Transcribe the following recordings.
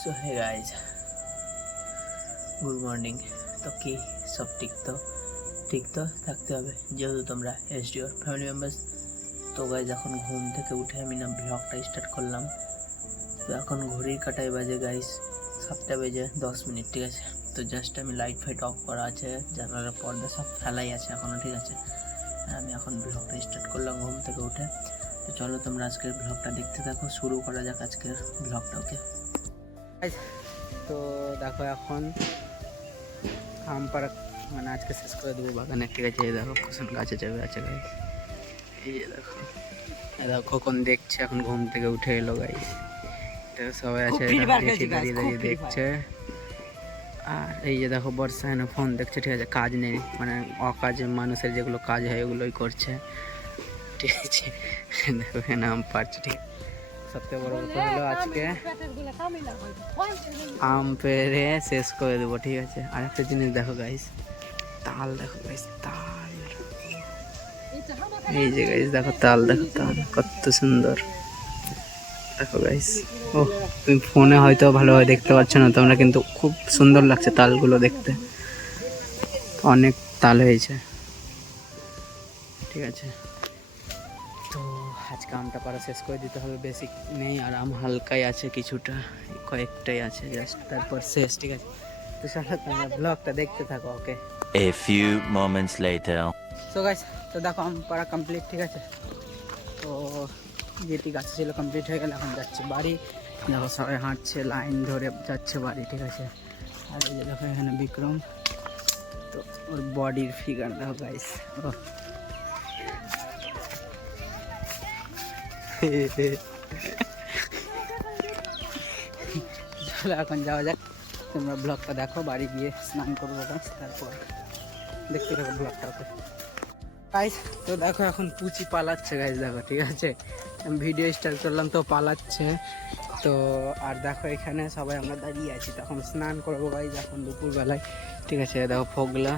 सो hey guys, good morning. तो कि सब ঠিক তো থাকতে হবে, যেহেতু তোমরা এসডিওর ফ্যামিলি মেম্বার্স। তো গাইজ এখন ঘুম থেকে উঠে আমি না ব্লগটা স্টার্ট করলাম। তো এখন ঘড়ির কাটায় বাজে গাইজ 7:10, ঠিক আছে। তো জাস্ট আমি লাইট ফাইট অফ করা আছে, জানালার পর্দা সব ফেলাই আছে এখনও, ঠিক আছে। আমি এখন ব্লগটা স্টার্ট করলাম ঘুম থেকে উঠে। তো চলো তোমরা আজকের ব্লগটা দেখতে থাকো, শুরু করা যাক আজকের ব্লগটা। ওকে, তো দেখো এখন আম পাড়া মানে আজকে শেষ করে দেবো বাগানে, ঠিক আছে। এই দেখো কুসুম গাছে যাবে আছে গাইস, এই যে দেখো কখন দেখছে, এখন ঘুম থেকে উঠে এলো গাইস। সবাই আছে দাঁড়িয়ে দাঁড়িয়ে দেখছে। আর এই যে দেখো বর্ষা এনে ফোন দেখছে, ঠিক আছে। কাজ নেই, মানে অকাজ মানুষের যেগুলো কাজ হয় ওগুলোই করছে, ঠিক আছে। দেখো এখানে আম পাড়ছে, ঠিক আছে। সবথেকে বড় কথা হলো আজকে আম পেড়ে শেষ করে দেবো, ঠিক আছে। আর একটা জিনিস দেখো গাইস, তাল দেখো গাইস, তাল এই যে গাইস দেখো, তাল দেখো, তাল কত সুন্দর দেখো গাইস। ও তুমি ফোনে হয়তো ভালোভাবে দেখতে পাচ্ছ না তোমরা, কিন্তু খুব সুন্দর লাগছে তালগুলো দেখতে, অনেক তাল হয়েছে, ঠিক আছে। তো আজকে আমটা পাড়া শেষ করে দিতে হবে, বেশি নেই। আর আম হালকাই আছে, কিছুটা কয়েকটাই আছে জাস্ট, তারপর শেষ, ঠিক আছে। তো চলো তোমরা ব্লগটা দেখতে থাকো। ওকে, A few moments later. So guys, তো দেখো আম পাড়া কমপ্লিট, ঠিক আছে। তো যেটি গাছ ছিল কমপ্লিট হয়ে গেল, এখন যাচ্ছে বাড়ি। দেখো সবাই হাঁটছে, লাইন ধরে যাচ্ছে বাড়ি, ঠিক আছে। আর এই যে দেখো এখানে বিক্রম, তো ওর বডির ফিগার দেখো গাইস। চলো এখন যাওয়া যাক, তোমরা ব্লগটা দেখো। বাড়ি গিয়ে স্নান করবো গাইস, তারপর দেখতে থাকো ব্লগটা। ওকে গাইস, তো দেখো এখন পুচি পালাচ্ছে গাইস, দেখো, ঠিক আছে। আমি ভিডিও স্টার্ট করলাম তো পালাচ্ছে। তো আর দেখো এখানে সবাই আমরা দাঁড়িয়ে আছি, তখন স্নান করবো গাইস এখন দুপুরবেলায়, ঠিক আছে। দেখো ফোগলা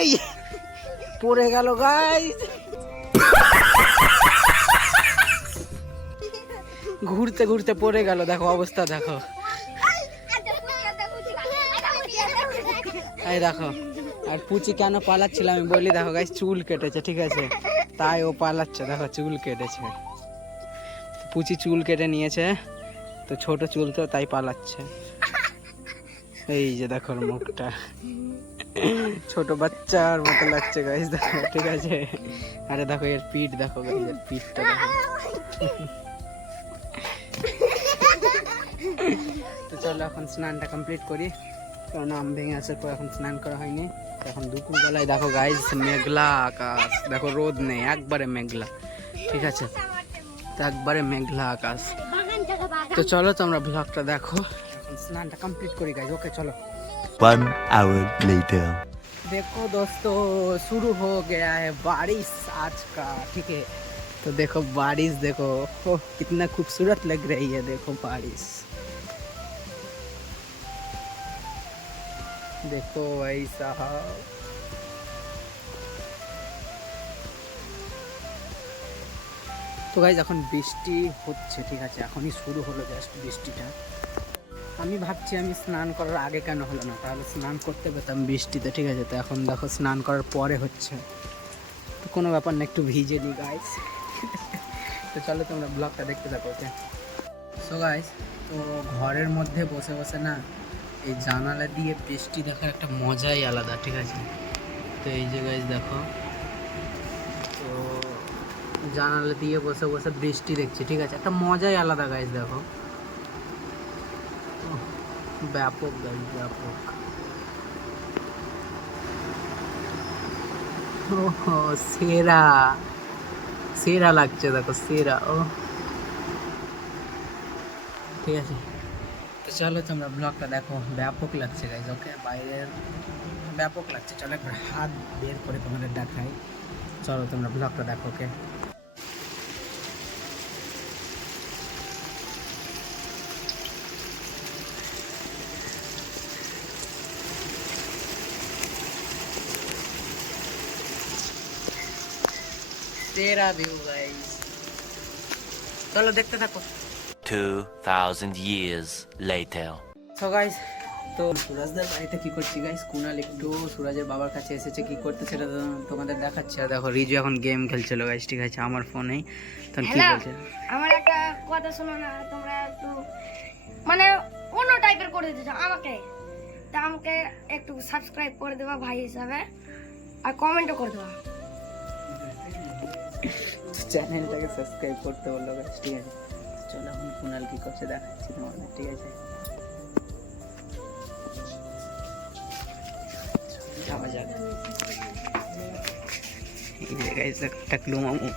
এই পড়ে গেল গাইস, ঘুরতে ঘুরতে পড়ে গেল, দেখো অবস্থা দেখো। এই দেখো, আর পুচি কেন পালাচ্ছিল আমি বলি, দেখো গাইস চুল কেটেছে, ঠিক আছে, তাই ও পালাচ্ছে। দেখো চুল কেটেছে, পুচি চুল কেটে নিয়েছে, তো ছোট চুল তো তাই পালাচ্ছে। এই যে দেখো মুখটা ছোট বাচ্চার মতো লাগছে গাইস, দেখো, ঠিক আছে। আরে দেখো এর পিঠ দেখো গাইস, এর পিঠটা দেখো। তো চলো এখন স্নানটা কমপ্লিট করি, কারণ আম ভেঙে আসার পর এখন স্নান করা হয়নি। এখন দুপুরবেলায় দেখো গাইস মেঘলা আকাশ, দেখো রোদ নেই, একবারে মেঘলা, ঠিক আছে। তো একবারে মেঘলা আকাশ। তো চলো তোমরা ব্লগটা দেখো, এখন স্নানটা কমপ্লিট করি গাইস। ওকে চলো। 1 hour later. देखो दोस्तों, शुरू हो गया है बारिश आज का, ठीक है। तो देखो बारिश, देखो कितना खूबसूरत लग रही है, देखो बारिश, देखो भाई साहब। তো গাইজ এখন বৃষ্টি হচ্ছে, ঠিক আছে, এখনই শুরু হলো জাস্ট বৃষ্টিটা। আমি ভাবছি আমি স্নান করার আগে কেন হলো না, তাহলে স্নান করতে পেতাম বৃষ্টিতে, ঠিক আছে। তো এখন দেখো স্নান করার পরে হচ্ছে, তো কোনো ব্যাপার না, একটু ভিজে নি গাইজ। তো চলো তোমরা ব্লগটা দেখতে থাকো। ওকে, সো গাইজ, তো ঘরের মধ্যে বসে বসে না এই জানালা দিয়ে বৃষ্টি দেখার একটা মজাই আলাদা, ঠিক আছে। তো এই যে গাইজ দেখো, তো জানালা দিয়ে বসে বসে বৃষ্টি দেখছি, ঠিক আছে, একটা মজাই আলাদা গাইজ, দেখো ব্যাপক গাইজ, ব্যাপক। ও সেরা সেরা লাগছে, দেখো সেরা, ও ঠিক আছে। তো চলো তোমরা ব্লগটা দেখো, ব্যাপক লাগছে গাইজ। ওকে, বাইরের ব্যাপক লাগছে। চলো একবার হাত বের করে তোমাদের দেখাই, চলো তোমরা ব্লগটা দেখো। ওকে, तेरा व्यू गाइस, चलो देखते থাকো। 2,000 years later. সো গাইস, তো সুরাজদের বাড়িতে কি করছি গাইস, কুনাল একটু সুরাজের বাবার কাছে এসেছে, কি করতে সেটা তোমাদের দেখাচ্ছি। আর দেখো রিজু এখন গেম খেলছিল গাইস, ঠিক আছে, আমার ফোনেই। তখন কি বলছে, আমার একটা কথা শোনো না, তোমরা একটু মানে অন্য টাইপের করে দিতেছো আমাকে, তা আমাকে একটু সাবস্ক্রাইব করে দেবা ভাই হিসাবে, আর কমেন্টও করে দেবা। চ্যানেলটাকে সাবস্ক্রাইব করতে বললো গাইস, ঠিক আছে। চলো এখন কুনাল কি করছে দেখাচ্ছি তোমাদের, ঠিক আছে। যাওয়া যাক। এই যে গাইস টাকলু মামু,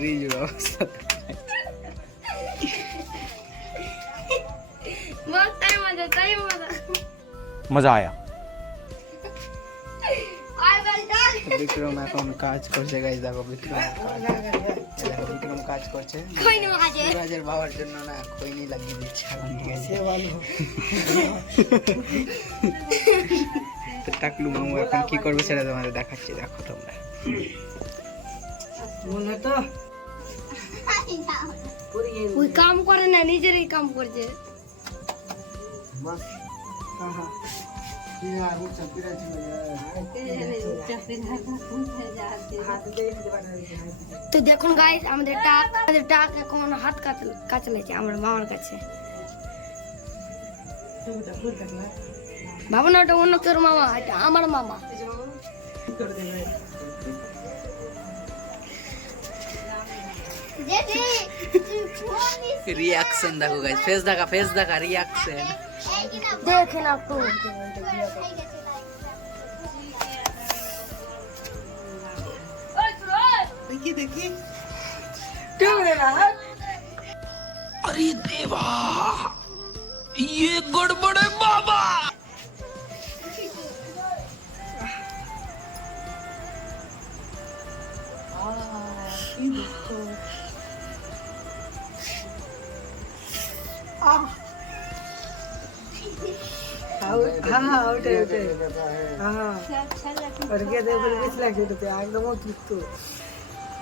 রিজুর অবস্থা बहुत टाइम मजा मजा आया। आय भाई डाल বিক্রম এখন কাজ করছে গাইস, দেখো বিক্রম কাজ করছে। कोई नहीं आज সুরাজের বাবার জন্য না খৈনি লাগিয়ে দিচ্ছে এখন, ঠিক আছে। তো টাকলু মামু এখন কি করবে সেটা তোমাদের দেখাচ্ছি, দেখো তোমরা। कोई काम करे ना, নিজের ही काम করছে। তো দেখুন গাইস, আমাদের টাক এখন হাত কাছে লেগেছে আমার মামার কাছে। বাবা না, ওটা অন্য তোর মামা, এটা আমার মামা। রিয়াকশন দেখো গাইস, ফেস দেখা রিয়াকশন দেখে না একটু। দেখি अरे देवा, ये गड़बड़ है बाबा।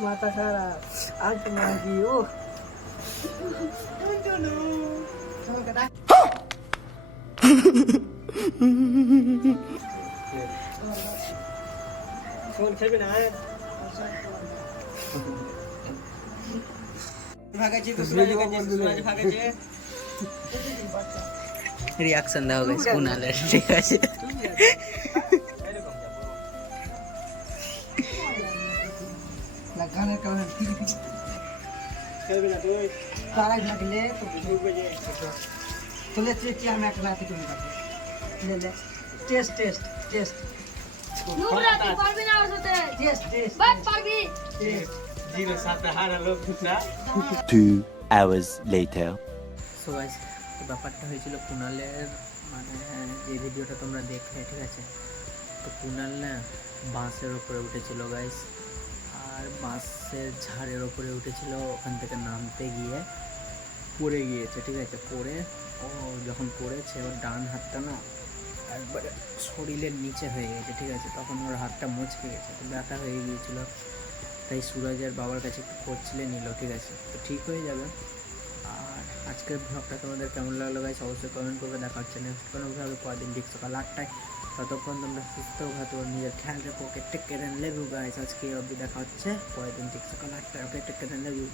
মাথা খারাপ আজ মাগি ও ফোন খেলবি না, ভাগাচ্ছি তো সুরাজ ভাগাচ্ছি। রিয়াকশন দাও গাইস কুনালের, ঠিক আছে। গানের কারণে খেলবি না তুই, তারাই থাকলে তো ঢুকবে যে তুলে চেয়েছি আমি একটা রাতে তুমি থাকবে টেস্ট টেস্ট টেস্ট নুবরা তুই পারবি না ওর সাথে, টেস্ট টেস্ট বাট পারবি। জিরো সাথে হারালো না। 2 hours later. সো গাইস, ব্যাপারটা হয়েছিল কুনালের, মানে যে ভিডিওটা তোমরা দেখলে, ঠিক আছে। তো কুনাল না বাঁশের ওপরে উঠেছিল গাইস, আর বাঁশের ঝাড়ের ওপরে উঠেছিল, ওখান থেকে নামতে গিয়ে পড়ে গিয়েছে, ঠিক আছে। পড়ে ও যখন পড়েছে, ওর ডান হাতটা না একবারে শরীরের নিচে হয়ে গেছে, ঠিক আছে। তখন ওর হাতটা মুচকে গেছে, তো ব্যথা হয়ে গিয়েছিল, তাই সুরাজের বাবার কাছে একটু কোচলে নিল, ঠিক আছে। তো ঠিক হয়ে যাবে। আর আজকের ব্লগটা তোমাদের কেমন লাগলো গাইস অবশ্যই কমেন্ট করবে। দেখা হচ্ছে নেক্সট কোনো ভাবে পরদিন ঠিক সকাল 8টায়। ততক্ষণ তোমরা সুস্থ থাকো, নিজের খেয়াল রেখো। Okay take care and love you guys. আজকে অবধি দেখা হচ্ছে পরের দিন ঠিক সকাল 8টায়। Okay take care and love you.